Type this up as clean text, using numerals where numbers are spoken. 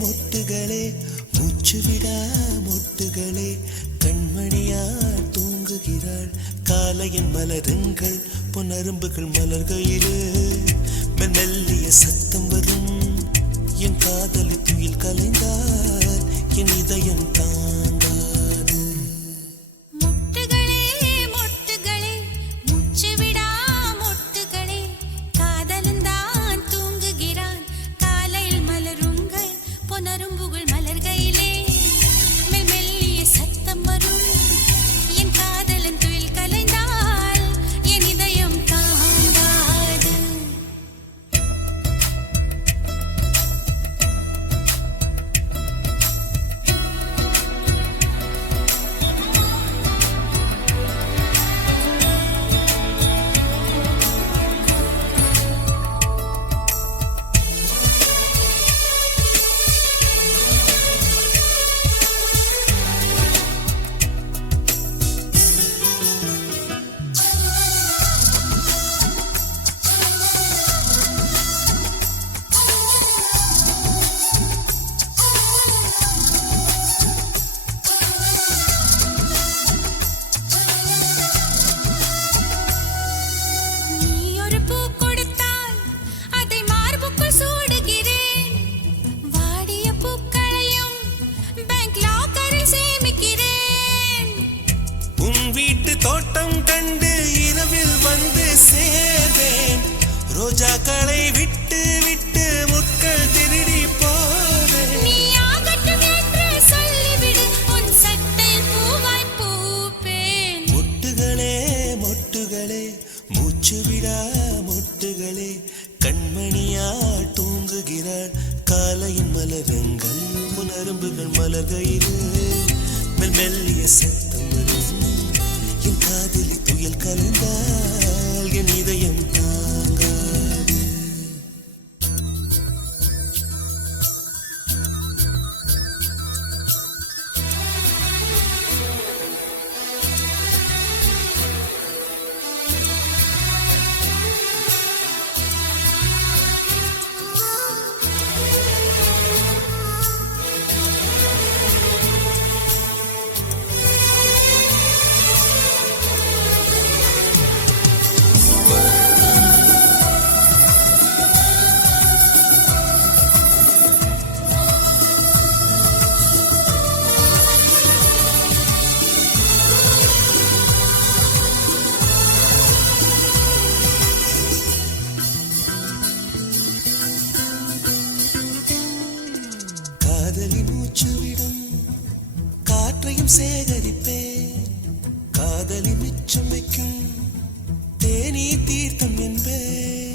மொட்டுகளே மூச்சுவிடா மொட்டுகளே கண்மணியா தூங்குகிறாள் காலையின் மலருங்கள் பொன்னரும்புகள் மலர்கையிலே மெல்லிய சத்தம் வரும் என் காதலி துயில் கலைந்தார் என் இதயம் தாங்காது தோட்டம் கண்டு இரவில் வந்து சேர்வேன் ரோஜாக்களை விட்டு விட்டு முட்கள் திருடி போவேன் நீ ஆகட்டும் என்று சொல்லிவிடு உன் சட்டையில் பூவாய் பூப்பேன் மொட்டுகளே மொட்டுகளே மூச்சுவிடா மொட்டுகளே கண்மணியா தூங்குகிறாள் காலையின் மலருங்கள் புனரும்புகள் மலர்கையிலே மெல்லிய சத்தம் வரும் என் காதலி துயில் கலைந்தால் என் இதயம் தாங்காது காதலி மூச்சுவிடும் காற்றையும் சேகரிப்பேன் காதலி மிச்சம் வைக்கும் தேனீ தீர்த்தம் என்பேன்